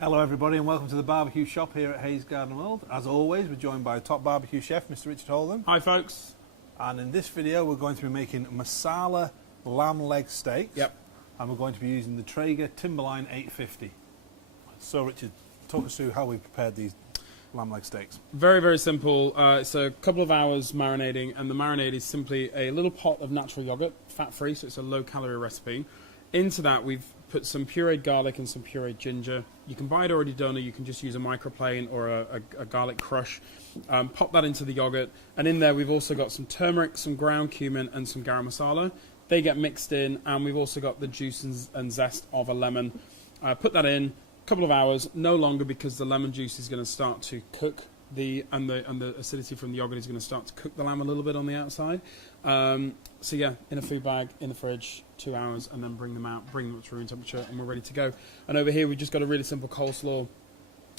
Hello everybody and welcome to the barbecue shop here at Hayes Garden World. As always, we're joined by top barbecue chef, Mr. Richard Holden. Hi folks. And in this video we're going to be making Masala lamb leg steaks. Yep. And we're going to be using the Traeger Timberline 850. So Richard, talk us through how we prepared these lamb leg steaks. Very, very simple. It's a couple of hours marinating, and the marinade is simply a little pot of natural yogurt, fat-free, so it's a low-calorie recipe. Into that we've put some pureed garlic and some pureed ginger. You can buy it already done, or you can just use a microplane or a garlic crush. Pop that into the yogurt, and in there we've also got some turmeric, some ground cumin, and some garam masala. They get mixed in, and we've also got the juice and zest of a lemon. Put that in, a couple of hours, no longer, because the lemon juice is going to start to cook and the acidity from the yogurt is going to start to cook the lamb a little bit on the outside. So yeah, in a food bag, in the fridge, 2 hours, and then bring them out, bring them up to room temperature, and we're ready to go. And over here we've just got a really simple coleslaw,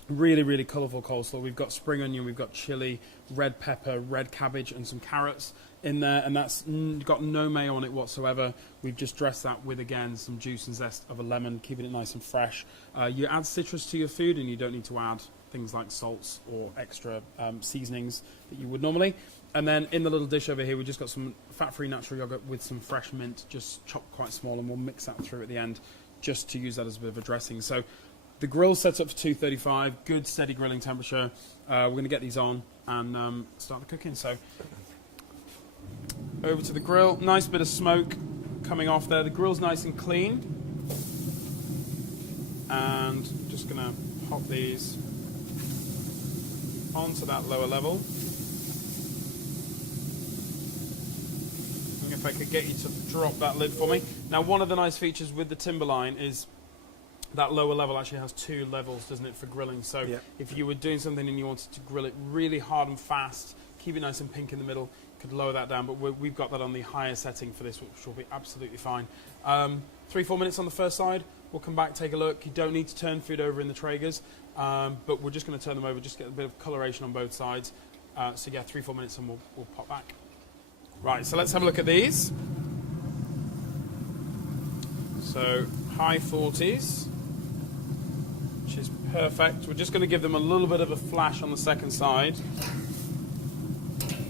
really, really colourful coleslaw. We've got spring onion, we've got chilli, red pepper, red cabbage, and some carrots in there, and that's got no mayo on it whatsoever. We've just dressed that with, again, some juice and zest of a lemon, keeping it nice and fresh. You add citrus to your food, and you don't need to add things like salts or extra seasonings that you would normally. And then in the little dish over here, we've just got some fat-free natural yogurt with some fresh mint, just chopped quite small, and we'll mix that through at the end just to use that as a bit of a dressing. So the grill's set up for 235, good steady grilling temperature. We're going to get these on and start the cooking. So over to the grill, nice bit of smoke coming off there. The grill's nice and clean. And just going to pop these onto that lower level. And if I could get you to drop that lid for me. Now, one of the nice features with the Timberline is that lower level actually has 2 levels, doesn't it, for grilling? So if you were doing something and you wanted to grill it really hard and fast, keep it nice and pink in the middle, you could lower that down. But we've got that on the higher setting for this, which will be absolutely fine. 3-4 minutes on the first side. We'll come back, take a look. You don't need to turn food over in the Traegers, but we're just going to turn them over, just get a bit of coloration on both sides. So yeah, 3-4 minutes and we'll pop back. Right, so let's have a look at these. So high 40s, which is perfect. We're just going to give them a little bit of a flash on the second side.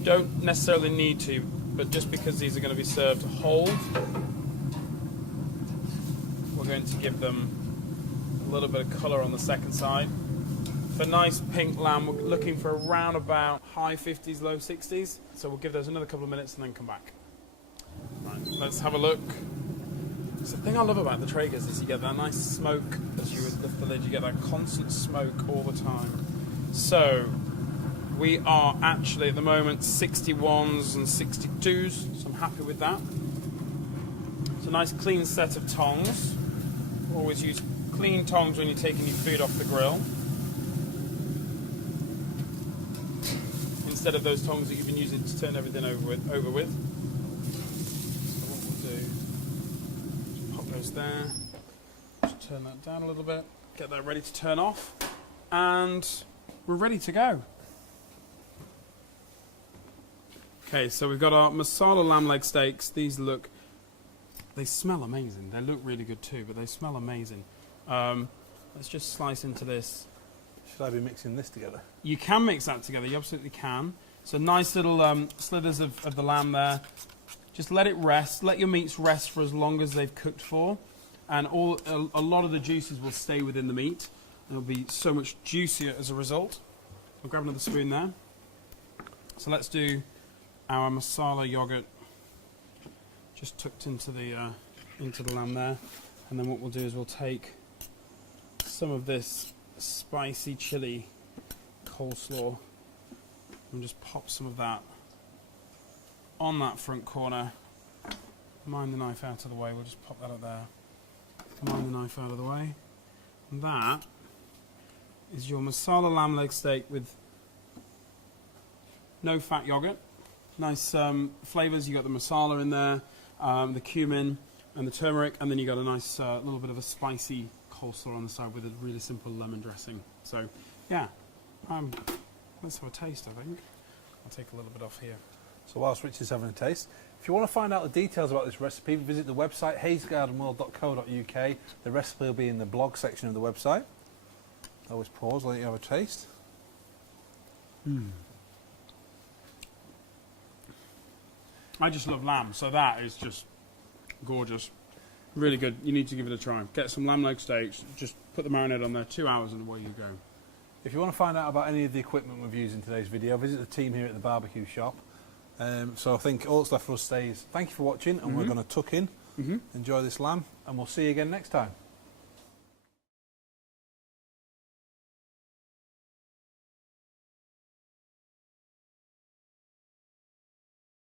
Don't necessarily need to, but just because these are going to be served whole, we're going to give them a little bit of colour on the second side. For nice pink lamb, we're looking for around about high 50s, low 60s. So we'll give those another couple of minutes and then come back. Right, let's have a look. So the thing I love about the Traegers is you get that nice smoke as you would lift the lid. You get that constant smoke all the time. So we are actually at the moment 61s and 62s, so I'm happy with that. It's a nice clean set of tongs. Always use clean tongs when you're taking your food off the grill, instead of those tongs that you've been using to turn everything over with. So what we'll do, just pop those there, just turn that down a little bit, get that ready to turn off, and we're ready to go. Okay, so we've got our Masala lamb leg steaks. These they smell amazing. They look really good too, but they smell amazing. Let's just slice into this. Should I be mixing this together? You can mix that together, you absolutely can. So nice little slithers of the lamb there. Just let it rest. Let your meats rest for as long as they've cooked for. And a lot of the juices will stay within the meat. It'll be so much juicier as a result. I'll grab another spoon there. So let's do our masala yogurt just tucked into the lamb there. And then what we'll do is we'll take some of this spicy chili coleslaw and just pop some of that on that front corner. Mind the knife out of the way, we'll just pop that up there. Mind the knife out of the way. And that is your masala lamb leg steak with no fat yogurt. Nice flavours, you got the masala in there, the cumin and the turmeric, and then you got a nice little bit of a spicy coleslaw on the side with a really simple lemon dressing. So yeah, let's have a taste, I think. I'll take a little bit off here. So whilst Rich is having a taste, if you want to find out the details about this recipe, visit the website hayesgardenworld.co.uk. The recipe will be in the blog section of the website. Always pause, let you have a taste. I just love lamb, so that is just gorgeous. Really good. You need to give it a try. Get some lamb leg steaks, just put the marinade on there, 2 hours and away you go. If you want to find out about any of the equipment we've used in today's video, visit the team here at the barbecue shop. So I think all that's left for us to say is thank you for watching, and we're going to tuck in, enjoy this lamb, and we'll see you again next time.